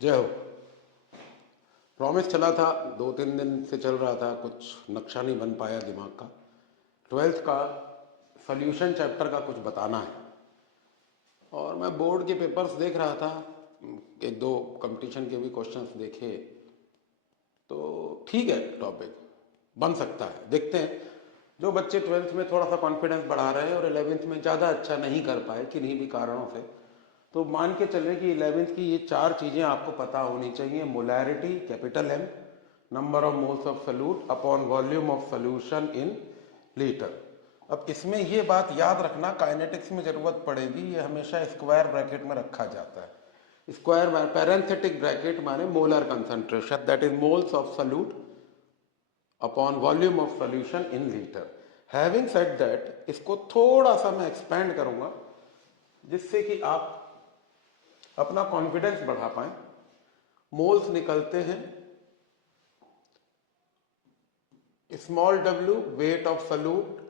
जय हो। प्रॉमिस चला था, 2-3 दिन से चल रहा था, कुछ नक्शा नहीं बन पाया दिमाग का। 12th का सॉल्यूशन चैप्टर का कुछ बताना है और मैं बोर्ड के पेपर्स देख रहा था, एक दो कंपटीशन के भी क्वेश्चंस देखे, तो ठीक है, टॉपिक बन सकता है। देखते हैं, जो बच्चे 12th में थोड़ा सा कॉन्फिडेंस बढ़ा रहे हैं और 11th में ज़्यादा अच्छा नहीं कर पाए किन्हीं भी कारणों से, तो मान के चलें कि 11th की ये 4 चीज़ें आपको पता होनी चाहिए। Molarity capital M, number of moles of solute upon volume of solution in litre. अब इसमें ये बात याद रखना, काइनेटिक्स में ज़रूरत पड़ेगी, ये हमेशा स्क्वायर ब्रैकेट में रखा जाता है। स्क्वायर पैरेंथेटिक ब्रैकेट माने molar concentration, that is moles of solute upon volume of solution in litre. Having said that, इसको थोड़ा सा मैं एक्सपेंड करूंगा जिससे कि आप अपना कॉन्फिडेंस बढ़ा पाए। मोल्स निकलते हैं small w wait of solute,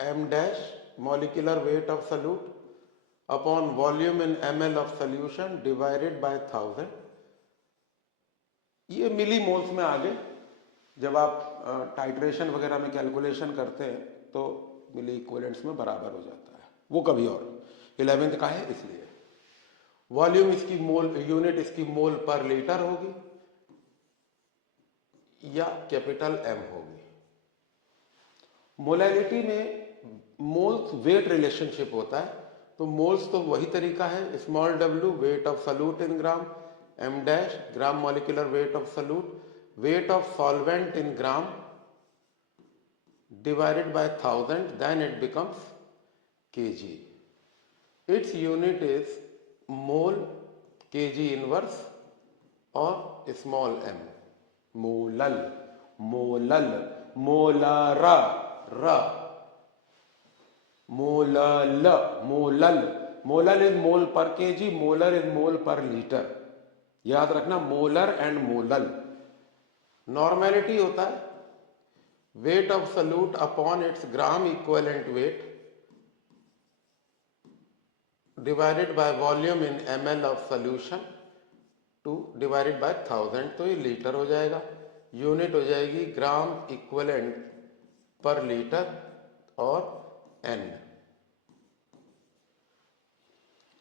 m dash molecular weight of solute upon volume in ml of solution divided by 1000। ये मिली मोल्स में आ गए। जब आप टाइट्रेशन वगैरह में कैलकुलेशन करते हैं तो मिली इक्विवेलेंट्स में बराबर हो जाता है, वो कभी और। 11th का है इसलिए। वॉल्यूम इसकी मोल यूनिट इसकी मोल पर लीटर होगी या कैपिटल एम होगी। मोलैलिटी में मोल्स वेट रिलेशनशिप होता है, तो मोल्स तो वही तरीका है, small w wait of solute in gram, m dash gram molecular weight of solute, weight of solvent in gram divided by 1000, then it becomes kg. Its unit is mole, kg inverse or small m. Molal, molal, molara, ra, molal, molal. Molal is mole per kg, molar is mole per liter. याद रखना, molar and molal. Normality होता है wait of solute upon its gram equivalent weight divided by volume in ml of solution two divided by 1000, तो ये litre हो जाएगा। Unit हो जाएगी ग्राम इक्विवेलेंट पर लीटर और n।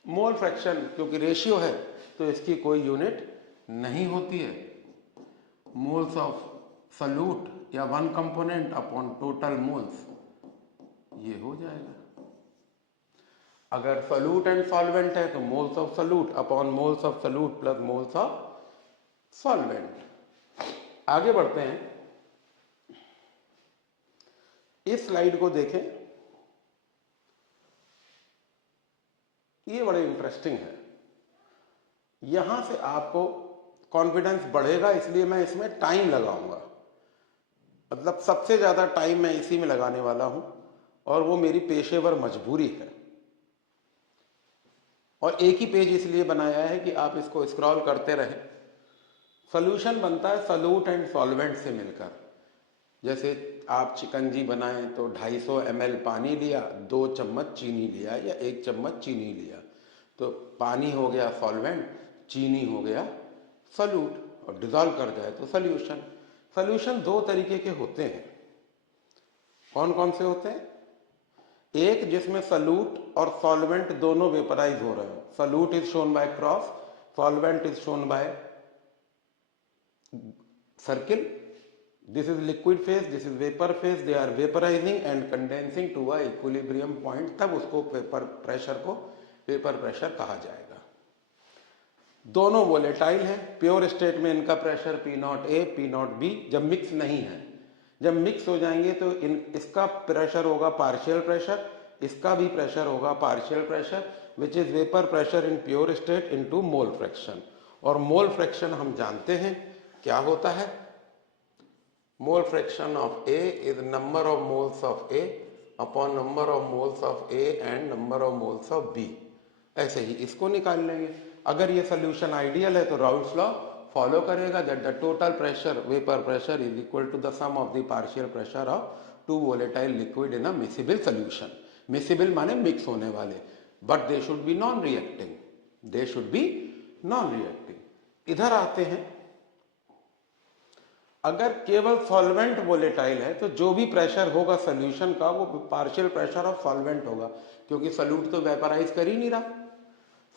मोल फ्रैक्शन क्योंकि रेशियो है तो इसकी कोई यूनिट नहीं होती है। मोल्स ऑफ सॉल्यूट या one component upon total moles, ये हो जाएगा। अगर सॉल्यूट एंड सॉल्वेंट है तो moles of solute upon moles of solute plus moles of solvent. आगे बढ़ते हैं, इस स्लाइड को देखें, ये बड़े इंटरेस्टिंग है। यहां से आपको कॉन्फिडेंस बढ़ेगा, इसलिए मैं इसमें टाइम लगाऊंगा। मतलब सबसे ज्यादा टाइम मैं इसी में लगाने वाला हूं और वो मेरी पेशेवर मजबूरी है। और एक ही पेज इसलिए बनाया है कि आप इसको स्क्रॉल करते रहें। सॉल्यूशन बनता है सॉल्यूट एंड सॉल्वेंट से मिलकर। जैसे आप चिकंजी बनाएं तो 250 ml पानी लिया, 2 चम्मच चीनी लिया या 1 चम्मच चीनी लिया, तो पानी हो गया सॉल्वेंट, चीनी हो गया सॉल्यूट, और डिजॉल्व कर जाए तो सॉल्यूशन। सॉल्यूशन 2 तरीके के होते हैं। कौन कौन से होते हैं? एक जिसमें सॉल्यूट और सॉल्वेंट दोनों वेपराइज हो रहे हैं। Solute is shown by cross, solvent is shown by circle. This is liquid phase, this is vapor phase. They are vaporizing and condensing to a equilibrium point, तब उसको वेपर प्रेशर को vapour pressure कहा जाएगा। दोनों volatile हैं। Pure state में इनका pressure P0A, P0B। जब मिक्स नहीं है, जब मिक्स हो जाएंगे तो इसका प्रेशर होगा पार्शियल प्रेशर, इसका भी प्रेशर होगा partial pressure, which is vapour pressure in pure state into mole fraction. और मोल फ्रैक्शन हम जानते हैं क्या होता है। मोल fraction of A is number of moles of A upon number of moles of A and number of moles of B। ऐसे ही इसको निकाल लेंगे। अगर ये सोल्यूशन आइडियल है तो राउल्ट्स लॉ फॉलो करेगा, that the total pressure vapour pressure is equal to the sum of the partial pressure of 2 volatile liquid in a miscible solution. Miscible माने मिक्स होने वाले, but they should be non reacting, they should be non reacting. इधर आते हैं, अगर केवल solvent volatile है तो जो भी प्रेशर होगा सोल्यूशन का वो पार्शियल प्रेशर ऑफ सॉल्वेंट होगा, क्योंकि सॉल्यूट तो वेपराइज कर ही नहीं रहा,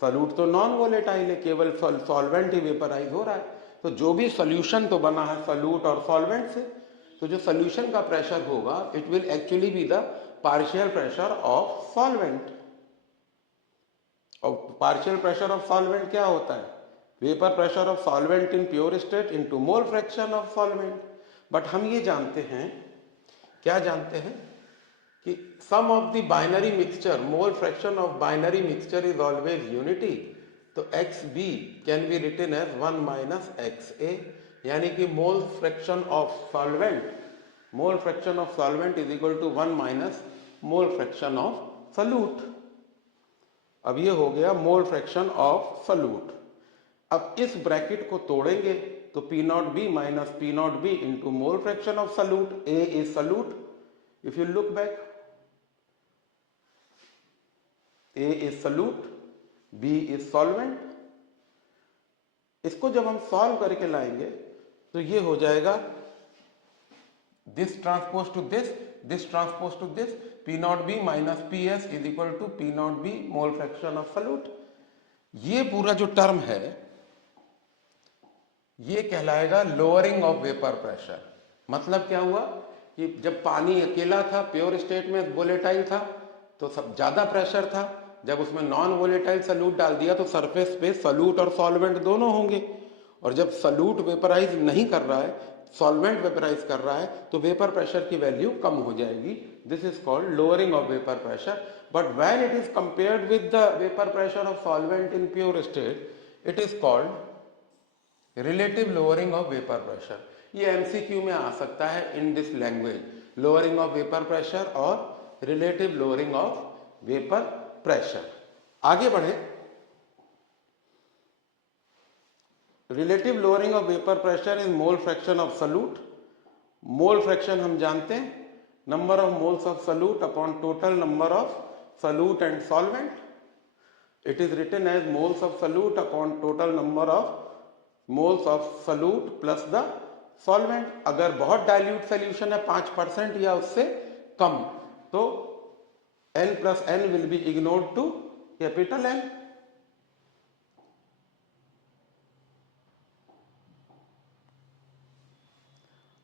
सॉल्यूट तो नॉन वोलेटाइल है, केवल सॉल्वेंट ही वेपराइज हो रहा है। तो जो भी सोल्यूशन तो बना है सॉल्यूट और सॉल्वेंट से, तो जो सोल्यूशन का प्रेशर होगा it will actually be the partial pressure of solvent. और पार्शियल प्रेशर ऑफ सॉल्वेंट क्या होता है? Vapour pressure of solvent in pure state into mole fraction of solvent. But हम ये जानते हैं, क्या जानते हैं कि sum of the binary mixture, mole fraction of binary mixture is always unity. तो x B can be written as 1 minus x A, यानी कि mole fraction of solvent is equal to 1 minus mole fraction of solute. अब ये हो गया मोल fraction of solute. अब इस bracket को तोड़ेंगे तो P naught B minus P naught B into mole fraction of solute. A is solute, if you look back, A is solute, B is solvent. इसको जब हम सॉल्व करके लाएंगे तो ये हो जाएगा this transpose to this transpose to this, P naught B minus P S is equal to P naught B mole fraction of solute. ये पूरा जो टर्म है ये कहलाएगा लोअरिंग ऑफ वेपर प्रेशर। मतलब क्या हुआ कि जब पानी अकेला था, प्योर स्टेट में वोलेटाइल था, तो सब ज्यादा प्रेशर था। जब उसमें नॉन वोलेटाइल सॉल्यूट डाल दिया तो सरफेस पे सॉल्यूट और सॉल्वेंट दोनों होंगे, और जब सॉल्यूट वेपराइज नहीं कर रहा है, सॉल्वेंट वेपराइज कर रहा है, तो वेपर प्रेशर की वैल्यू कम हो जाएगी। This is called lowering of vapour pressure. But when it is compared with the vapour pressure of solvent in pure state, it is called relative lowering of vapour pressure. ये MCQ में आ सकता है in this language, lowering of vapour pressure और relative lowering of vapour pressure. आगे बढ़े, relative lowering of vapour pressure is mole fraction of solute. Mole fraction हम जानते हैं, number of moles of solute upon total number of solute and solvent. It is written as moles of solute upon total number of moles of solute plus the solvent. अगर बहुत dilute solution है 5% या उससे कम, तो n plus n will be ignored to capital N।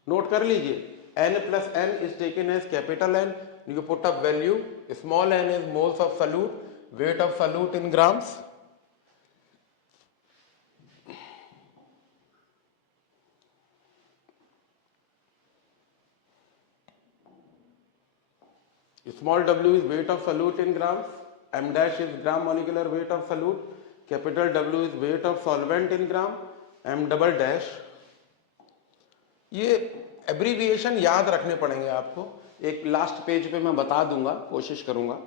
Note कर लीजिए, n plus n is taken as capital N। You put up value, small n is moles of solute, weight of solute in grams. Small w is weight of solute in grams, m dash is gram molecular weight of solute, capital W is weight of solvent in gram, m double dash। ये abbreviation याद रखने पड़ेंगे आपको, एक last page पे मैं बता दूंगा, कोशिश करूंगा।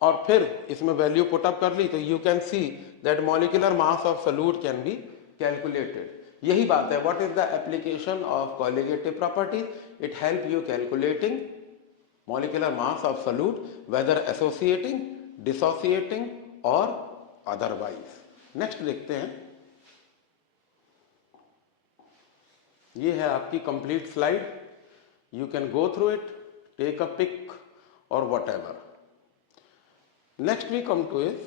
और फिर इसमें वैल्यू पुट अप कर ली तो you can see that molecular mass of solute can be calculated. यही बात है, what is the application of colligative properties? It help you calculating molecular mass of solute, whether associating, dissociating or otherwise। Next देखते हैं, ये है आपकी complete slide. You can go through it, take a pic और whatever. Next we come to is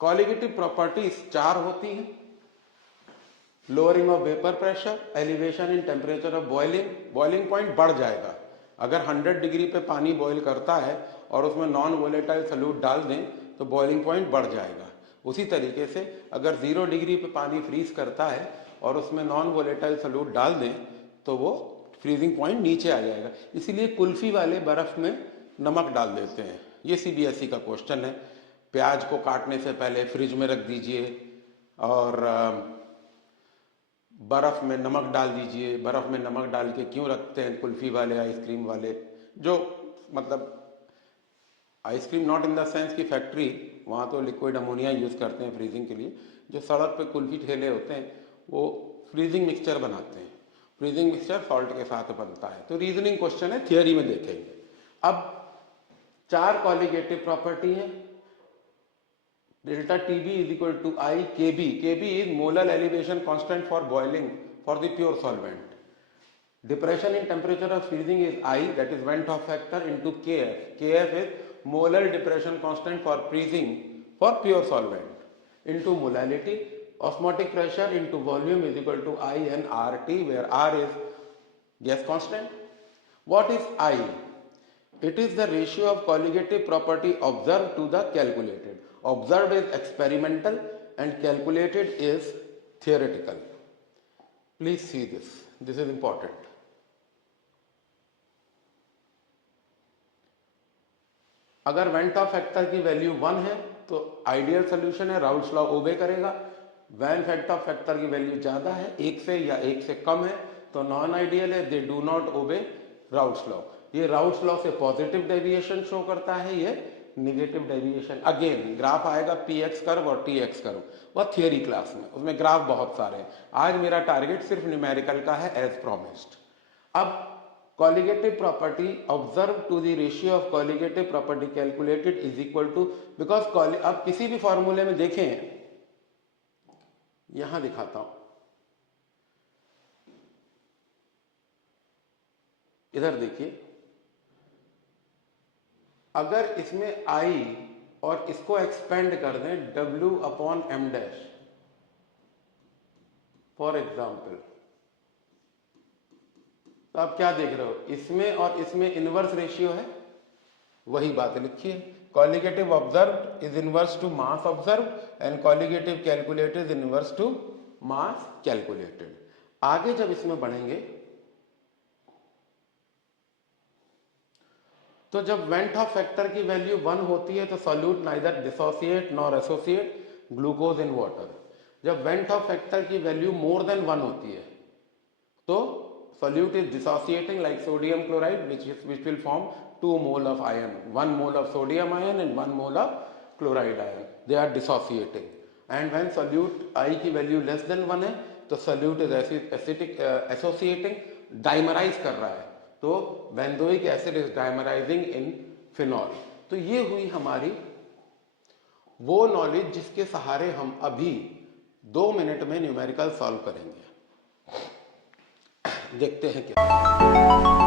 colligative properties 4 होती हैं। Lowering of vapour pressure, elevation in temperature of boiling, boiling point बढ़ जाएगा। अगर 100 डिग्री पे पानी boil करता है और उसमें नॉन वोलेटाइल सॉल्यूट डाल दें तो बॉइलिंग पॉइंट बढ़ जाएगा। उसी तरीके से अगर 0 डिग्री पे पानी फ्रीज करता है और उसमें नॉन वोलेटाइल सॉल्यूट डाल दें तो वो फ्रीजिंग पॉइंट नीचे आ जाएगा। इसीलिए कुल्फी वाले बर्फ में नमक डाल देते हैं। ये सीबीएसई का क्वेश्चन है। प्याज को काटने से पहले फ्रिज में रख दीजिए और बर्फ में नमक डाल दीजिए। बर्फ में नमक डाल के क्यों रखते हैं कुल्फी वाले, आइसक्रीम वाले? जो मतलब ice cream not in the sense की फैक्ट्री, वहाँ तो लिक्विड अमोनिया यूज़ करते हैं फ्रीजिंग के लिए। जो सड़क पे कुल्फी ठेले होते हैं वो फ्रीजिंग मिक्सचर बनाते हैं। फ्रीजिंग मिक्सचर सॉल्ट के साथ बनता है। तो रीजनिंग क्वेश्चन है, थियोरी में देखेंगे। अब 4 कोलिगेटिव प्रॉपर्टी है। delta TB is equal to I KB. KB is molar elevation constant for boiling for the pure solvent. Depression in temperature of freezing is I, that is vent off factor, into Kf. Kf is molar depression constant for freezing for pure solvent, into molality. Osmotic pressure into volume is equal to I and RT, where R is gas constant. What is I? It is the ratio of colligative property observed to the calculated. Observed is experimental and calculated is theoretical. Please see this. This is important. अगर went Hoff factor की value 1 है तो ideal solution है, Raoult's law ओबे करेगा। Van went Hoff factor की value ज्यादा है, 1 से या 1 से कम है, तो नॉन आइडियल है, they do not obey Raoult's law. ये राउल्ट्स लॉ से पॉजिटिव डेविएशन शो करता है, ये निगेटिव डेविएशन। अगेन ग्राफ आएगा पीएक्स कर्व और टीएक्स कर्व, वह थियोरी क्लास में, उसमें ग्राफ बहुत सारे हैं। आज मेरा टारगेट सिर्फ न्यूमेरिकल का है, एज प्रोमिस्ड। अब colligative property observed to the ratio of colligative property calculated is equal to, because अब किसी भी फॉर्मूले में देखें, यहां दिखाता हूं, इधर देखिए, अगर इसमें I और इसको एक्सपेंड कर दें W upon M dash for example, तो आप क्या देख रहे हो, इसमें और इसमें इनवर्स रेशियो है, वही बात लिखिए। Colligative observed is inverse to mass observed and colligative calculated is inverse to mass calculated. आगे जब इसमें बढ़ेंगे तो जब वेंट ऑफ फैक्टर की वैल्यू 1 होती है तो solute neither dissociate nor associate glucose in water. जब वेंट ऑफ फैक्टर की वैल्यू मोर देन 1 होती है तो solute is dissociating like sodium chloride, which will form 2 mole of iron, 1 mole of sodium ion and 1 mole of chloride ion. They are dissociating. And when solute I की value less than 1 है तो solute is associating, dimerize कर रहा है, तो benzoic acid is dimerizing in phenol। तो ये हुई हमारी वो नॉलेज जिसके सहारे हम अभी 2 मिनट में न्यूमेरिकल सॉल्व करेंगे। देखते हैं क्या।